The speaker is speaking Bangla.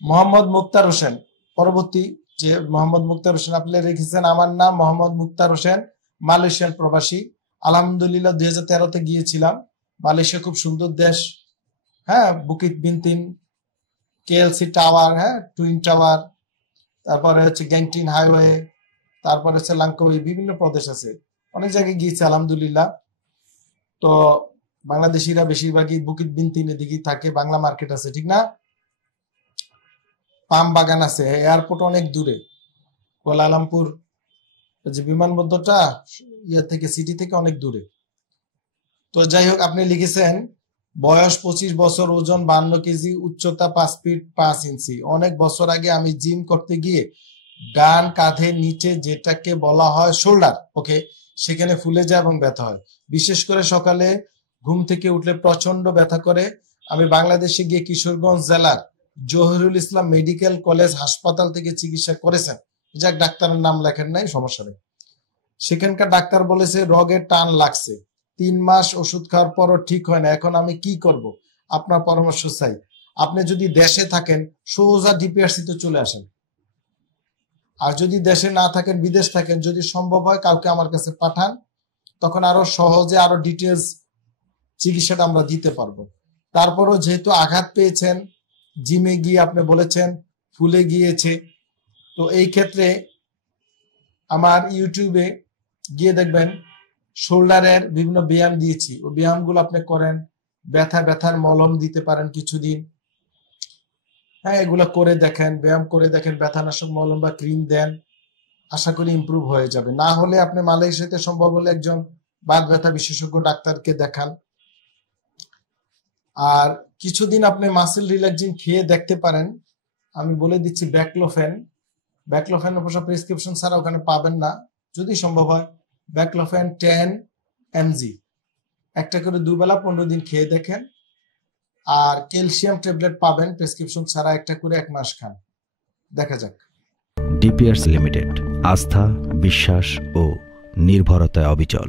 মোহাম্মদ মুক্তার হোসেন, পরবর্তী যে মোহাম্মদ মুক্তার হোসেন আপনি রেখেছেন, আমার নাম মোহাম্মদ মুক্তার হোসেন, মালয়েশিয়ান প্রবাসী। আলহামদুলিল্লাহ 2013-তে গিয়েছিলাম। মালয়েশিয়া খুব সুন্দর দেশ। হ্যাঁ, বুকিত বিনতিন, কেএলসি টাওয়ার, হ্যাঁ, টুইন টাওয়ার, তারপরে হচ্ছে গ্যাংটিন হাইওয়ে, তারপরে হচ্ছে লাঙ্কাউই, বিভিন্ন প্রদেশ আছে, অনেক জায়গায় গিয়েছে আলহামদুলিল্লাহ। তো বাংলাদেশিরা বেশিরভাগই বুকিত বিনতিনের দিকেই থাকে, বাংলা মার্কেট আছে, ঠিক না? পাম বাগান আছে, এয়ারপোর্ট অনেক দূরে, কুয়ালালামপুর যে বিমানবন্দরটা ইয়া থেকে, সিটি থেকে অনেক দূরে। তো যাই হোক, আপনি লিখেছেন বয়স 25 বছর, ওজন 52 কেজি, উচ্চতা 5 ফিট 5 ইঞ্চি। অনেক বছর আগে আমি জিম করতে গিয়ে ডান কাঁধের নিচে, যেটাকে বলা হয় শোল্ডার, ওকে, সেখানে ফুলে যায় এবং ব্যথা হয়। বিশেষ করে সকালে ঘুম থেকে উঠলে প্রচন্ড ব্যথা করে। আমি বাংলাদেশে গিয়ে কিশোরগঞ্জ জেলার জহিরুল ইসলাম মেডিকেল কলেজ হাসপাতাল থেকে চিকিৎসা করেছেন। যাক, ডাক্তারের নাম লেখেন নাই, সমস্যা নেই। সেখানকার ডাক্তার বলেছে রোগের টান লাগছে, 3 মাস ওষুধ খাওয়ার পরও ঠিক হয় না। এখন আমি কি করব? আপনার পরামর্শ চাই। আপনি যদি দেশে থাকেন, সোজা ডিপিআরসি তে চলে আসেন। আর যদি দেশে না থাকেন, বিদেশ থাকেন, যদি সম্ভব হয় কাউকে আমার কাছে পাঠান, তখন আরো সহজে, আরো ডিটেলস চিকিৎসাটা আমরা দিতে পারবো। তারপরও যেহেতু আঘাত পেয়েছেন, জিমে গিয়ে আপনি বলেছেন ফুলে গিয়েছে, তো এই ক্ষেত্রে আমার ইউটিউবে গিয়ে দেখবেন শোল্ডারের বিভিন্ন ব্যায়াম দিয়েছি, ও ব্যায়ামগুলো আপনি করেন। ব্যথার মলম দিতে পারেন কিছুদিন, হ্যাঁ, এগুলো করে দেখেন, ব্যায়াম করে দেখেন, ব্যথানাশক মলম বা ক্রিম দেন, আশা করি ইমপ্রুভ হয়ে যাবে। না হলে আপনি মালয়েশিয়াতে সম্ভব হলে একজন বাত ব্যথা বিশেষজ্ঞ ডাক্তারকে দেখান। আর কিছুদিন আপনি মাসেল রিল্যাক্সিং খেয়ে দেখতে পারেন। আমি বলে দিচ্ছি, ব্যাকলোফেন অবশ্য প্রেসক্রিপশন ছাড়া ওখানে পাবেন না। যদি সম্ভব হয় ব্যাকলোফেন 10 mg একটা করে 2 বেলা 15 দিন খেয়ে দেখেন। আর ক্যালসিয়াম ট্যাবলেট পাবেন প্রেসক্রিপশন ছাড়া, একটা করে 1 মাস খান, দেখা যাক। ডিপিআরসি লিমিটেড, আস্থা, বিশ্বাস ও নির্ভরতায় অবিচল।